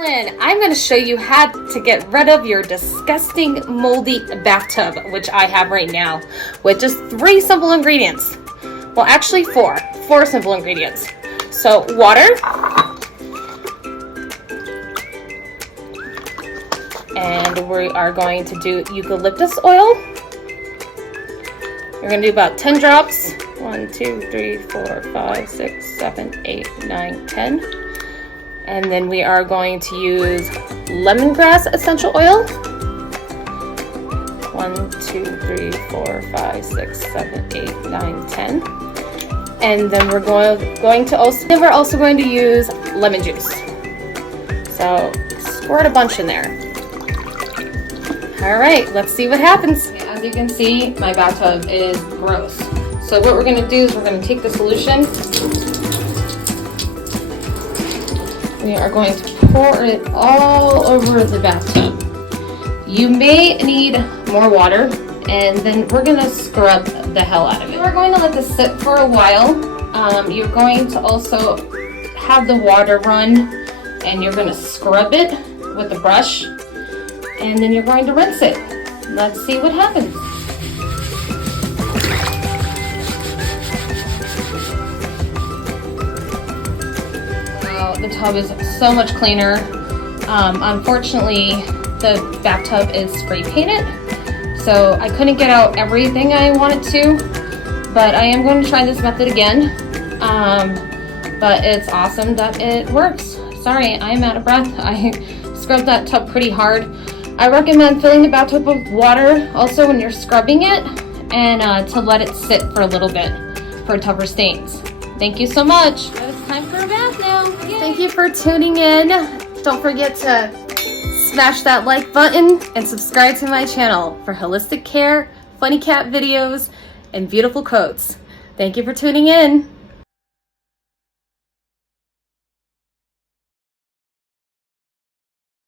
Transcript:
Lynn, I'm going to show you how to get rid of your disgusting moldy bathtub, which I have right now, with just 3 simple ingredients. Well, actually 4 simple ingredients. So water, and we are going to do eucalyptus oil. We're going to do about 10 drops. 1, 2, 3, 4, 5, 6, 7, 8, 9, 10. And then we are going to use lemongrass essential oil. 1, 2, 3, 4, 5, 6, 7, 8, 9, 10. And then we're also going to use lemon juice. So squirt a bunch in there. All right, let's see what happens. As you can see, my bathtub is gross. So what we're going to do is we're going to take the solution. We are going to pour it all over the bathtub. You may need more water, and then we're going to scrub the hell out of it. We're going to let this sit for a while. You're going to also have the water run, and you're going to scrub it with a brush, and then you're going to rinse it. Let's see what happens. The tub is so much cleaner. Unfortunately, the bathtub is spray painted, so I couldn't get out everything I wanted to, but I am going to try this method again. But it's awesome that it works. Sorry, I'm out of breath. I scrubbed that tub pretty hard. I recommend filling the bathtub with water also when you're scrubbing it, and to let it sit for a little bit for tougher stains. Thank you so much. It's time for a bath now. Yay. Thank you for tuning in. Don't forget to smash that like button and subscribe to my channel for holistic care, funny cat videos, and beautiful quotes. Thank you for tuning in.